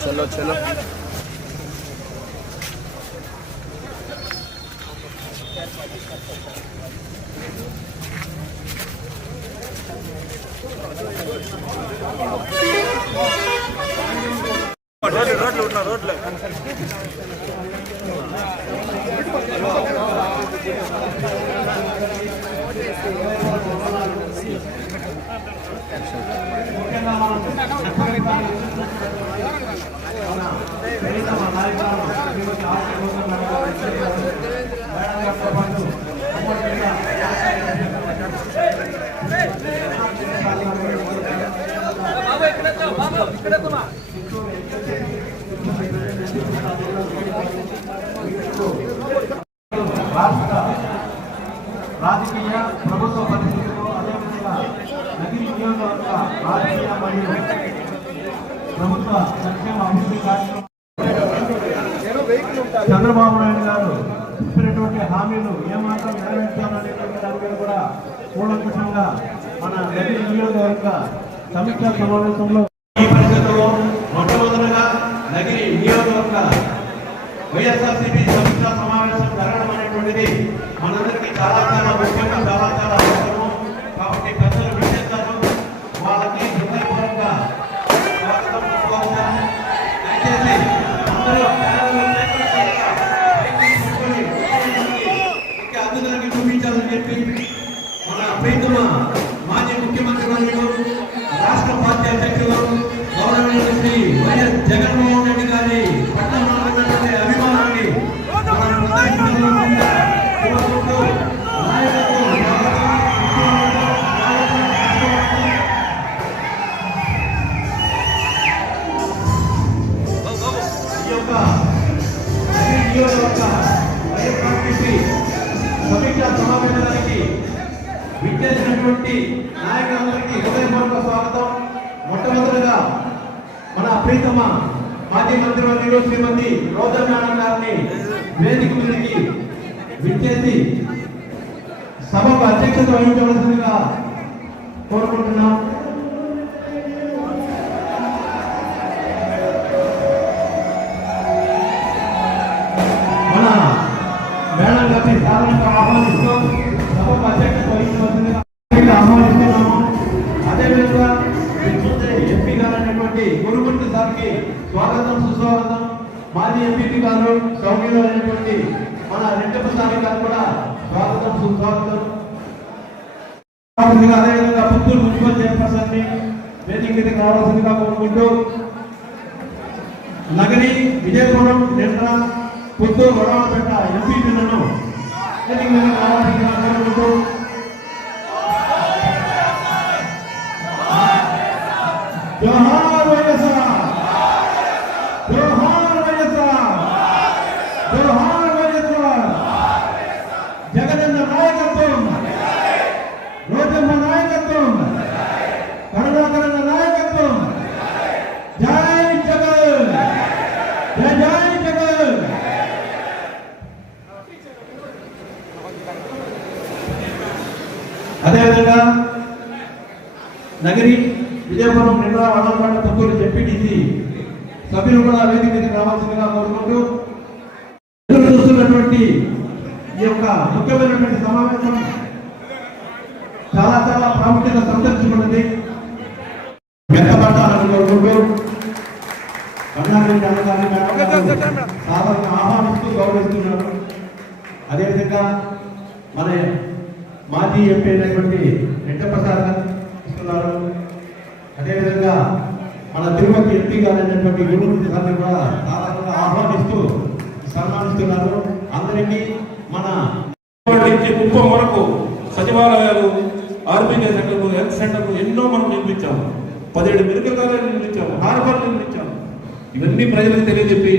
चलो चलो रोड రాజకీయ ప్రభుత్వ పరిస్థితులు అదేవిధంగా నగిరి నియోజకవర్గ రాజకీయ మరియు ప్రభుత్వ సంక్షేమ అభివృద్ధి కార్యక్రమం చంద్రబాబు నాయుడు గారు ఇచ్చినటువంటి హామీలు ఏమాత్రం నెరవేర్చాలనేటువంటి దాని మీద కూడా కూలంకషంగా మన నగిరి నియోజకవర్గ సమీక్షా సమావేశంలో ఈ పరిస్థితుల్లో మొట్టమొదటిగా నగిరి నియోజకవర్గ వైఎస్ఆర్సీపీ సమీక్షా సమావేశం జరగడం అనేటువంటిది మనందరికీ చాలా చాలా ముఖ్యంగా చాలా చాలా అవసరము. కాబట్టి ప్రజలు విశేషాలు వాళ్ళకి హృదయపూర్వకంగా అందరికి చూపించాలని చెప్పి మన ప్రీతమ మాజీ ముఖ్యమంత్రి వర్యులు రాష్ట్ర పార్టీ అధ్యక్షులు గౌరవనీయ శ్రీ వైఎస్ జగన్మోహన్ రెడ్డి గారి పట్టణంలో ఉన్నటువంటి అభిమానాన్ని సమీక్షా సమావేశానికి విచ్చేసినటువంటి నాయకులందరికీ హృదయపూర్వక స్వాగతం. మొట్టమొదటిగా మన ప్రీతమ మాజీ మంత్రివర్యులు శ్రీమతి రోజా మేడం గారిని వేదిక మీదకి విచ్చేసి సభకు అధ్యక్షత వహించవలసిందిగా కోరుకుంటున్నాం. మన మేడం గారిని సాధారణంగా ఆహ్వానిస్తూ సభకు అధ్యక్షత వహించవలసిందిగా ఆహ్వానిస్తున్నాము. అదేవిధంగా ఎంపీ గారు అనేటువంటి గురుగుంట సార్కి స్వాగతం సుస్వాగతం. మాజీ ఎంపీ గారు సౌమ్యులు అనేటువంటి మన రెడ్డప్పసామి గారు కూడా స్వాగతం సుస్వాగతం. అదేవిధంగా పుత్తూరు మున్సిపల్ చైర్పర్సన్ ని వేదిక మీదకి రావాల్సిందిగా కోరుకుంటూ నగరి విజయపురం నిండ్రా పుత్తూరు వడవలపేట ఎంపీలను వేదిక మీదకి రావాల్సిందిగా కోరుకుంటూ జోహార్ వైఎస్ఆర్, జోహార్ వైఎస్ఆర్, జోహార్ వైఎస్ఆర్. జగనన్న నాయకత్వం, రోజమ్మ నాయకత్వం, కరుణాకరణ నాయకత్వం. జై జగన్, జై జై జగన్. అదేవిధంగా నగరి విజయపురం నిండ్రా వడవలపేట పుత్తూరు జెడ్పీటీసీ సభ్యులు కూడా వేదిక మీదకి రావాల్సిందిగా కోరుకుంటూ చూస్తున్నటువంటి ఈ యొక్క ముఖ్యమైనటువంటి సమావేశం చాలా చాలా ప్రాముఖ్యత సంతరించుకున్నది. మెత్తపట్టాలని కోరుకుంటూ కన్నారెడ్డి అన్నగారిని సాధారణ ఆహ్వానిస్తూ గౌరవిస్తున్నారు. అదేవిధంగా మన మాజీ ఎంపీ అయినటువంటి రెడ్డప్పసార్ గారు ఇస్తున్నారు. అదేవిధంగా మన తిరుపతి ఎంపీ గారు అయినటువంటి గురుమూర్తి గారిని కూడా సాధారణంగా ఆహ్వానిస్తూ సన్మానిస్తున్నారు. అందరికీ మన కుప్పం వరకు సచివాలయాలు, ఆర్బీఐ సెంటర్లు, హెల్త్ సెంటర్లు ఎన్నో మనం నిర్మించాము. 17 మెడికల్ కాలేజీలు నిర్మించాము, హార్బర్లు నిర్మించాము. ఇవన్నీ ప్రజలకు తెలియజెప్పి